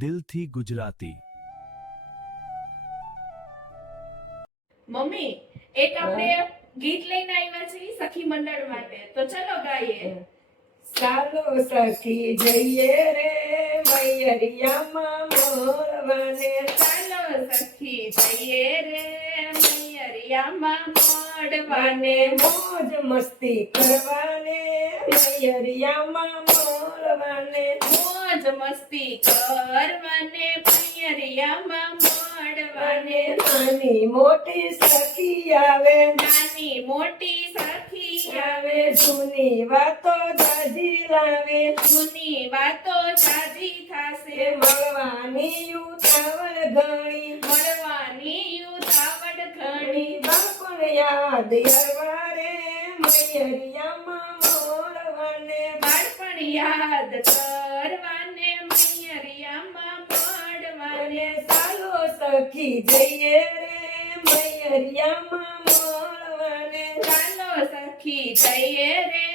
દિલથી ગુજરાતી। મમ્મી એક આપણે ગીત લઈને આવ્યા છીએ સખી મંડળ માટે, તો ચલો ગાઈએ। ચાલો સખી જઈએ રે મૈયરિયામાં મળવાને, ચાલો સખી જઈએ રે મૈયરિયામાં મળવાને, મોજ મસ્તી કરવાને મૈયરિયામાં મળવાને, મોજ મસ્તી કરવાને મૈયરિયામાં મળવાને, નાની મોટી સખી આવે, નાની મોટી સખી આવે, જૂની વાતો જાજી લાવે, જૂની વાતો જાજી થાશે, મળવાની ઉતાવળ ઘણી, મળવાની ઉતાવળ ઘણી, બાપણ યાદ અરવારે મૈયરિયામાં મળવાને, બાળપણ યાદ કરવાને મૈયરિયામાં મળવાને, ચાલો સખી જઈએ રે મૈયરિયામાં મળવાને, ચાલો સખી જઈએ રે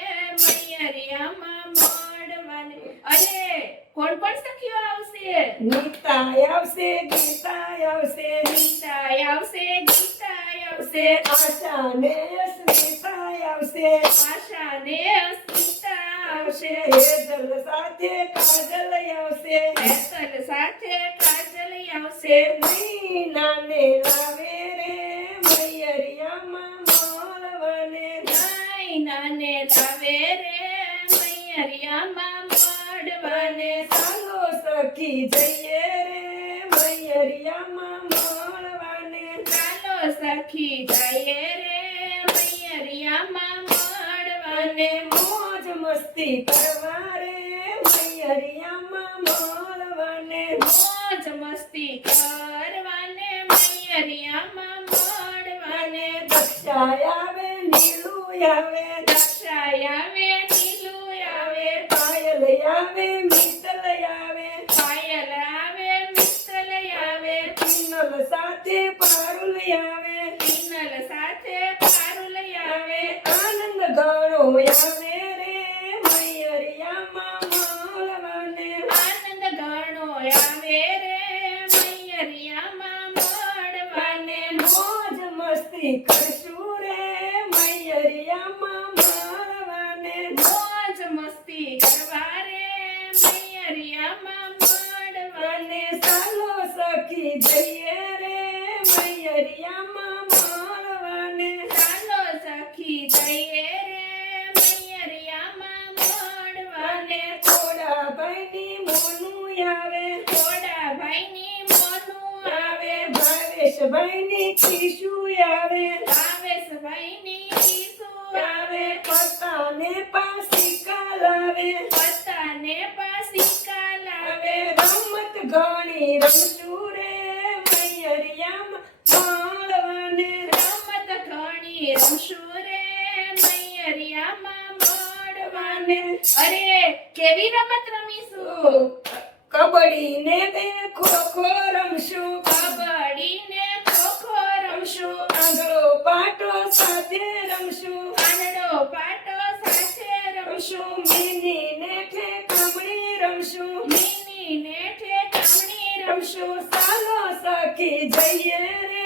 મૈયરિયામાં મળવાને। અરે કોણ કોણ સખીઓ આવશે? નીતાય આવશે, ગીતાય આવશે, ગીતાય આવશે, ગીતાય આવશે, આશા ને સ્મિતાય આવશે, આશા ને અસ્મિતા આવશે, હેતલ સાથે કાજલ આવશે, હેતલ સાથે કાજલ આવશે, મહિનાને લાવે રે મૈયરિયામાં મળવાને, નાને લાવે રે મૈયરિયામાં મળવાને, ચાલો સખી જઈએ રે મૈયરિયામાં મળવાને, ચાલો સખી જઈએ રે મૈયરિયામાં મળવાને, મોજ મસ્તી કરવા રે મૈયરિયામાં મળવાને, મોજ મસ્તી કરવાને મૈયરિયામાં મળવાને, દક્ષાય આવે નીલું આવે, દક્ષાય આવે નીલું આવે, પાયલ આવે મિત્તલ આવે, પાયલ આવે મિત્તલ આવે, કિન્નલ સાથે પારુલ આવે, કિન્નલ સાથે પારુલ આવે, આનંદ ગણો આવે રે મૈયરિયામાં મળવાને, આનંદ ગણો આવે રે મૈયરિયામાં મળવાને, મોજ મસ્તી કરશું રે મૈયરિયામાં મળવાને, મોજ મસ્તી કરવા રે મૈયરિયામાં મળવાને, ચાલો સખી જઈએ રે મૈયરિયામાં મળવાને, ચાલો સખી જઈએ રે મૈયરિયામાં મળવાને, થોડા ભાઈની મોનું આવે, થોડા ભાઈની મોનું આવે, ભાવેશ ભાઈની ખીશું આવે, ભાવેશભાઈની ઈસુ આવે, પતાને પાસી કાલાવે, પતાને પાસી કાલાવે, રમત ઘણી રમશું રે મૈયરિયામાં મળવાને, રમત ઘણી રમશું રે મૈયરિયામાં મળવાને। અરે કેવી રમત રમીશું? કબડ્ડી ને ખો ખો રમશું, કબડ્ડી ને ખોખો રમશું, આંધળો પાટો સાથે રમશું, આંધળો પાટો સાથે રમશું, મિની ને ઠેકામણી રમશું, મિની ને ઠેકામણી રમશું, ચાલો સખી જઈએ રે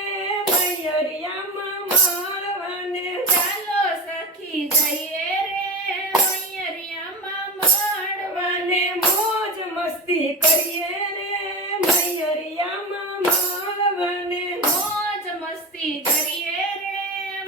મૈયરિયામાં મળવાને, ચાલો સખી જઈએ રે મૈયરિયામાં મળવાને, મોજ મસ્તી કરીએ રે મૈયરિયામાં મળવાને, મોજ મસ્તી કરીએ રે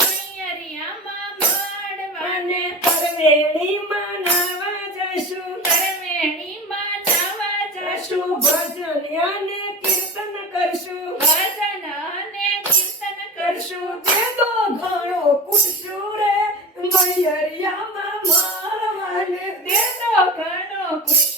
મૈયરિયામાં મળવાને, પરવેણીમાં નાવા જશું, તરવેણીમાં નાવા જશું, ભજન અને કીર્તન કરશું, ભજન અને કીર્તન કરશું, તે તો ઘણો કૂટશું રે મૈયરિયામાં મળવાને, તે તો ઘણો ખુશ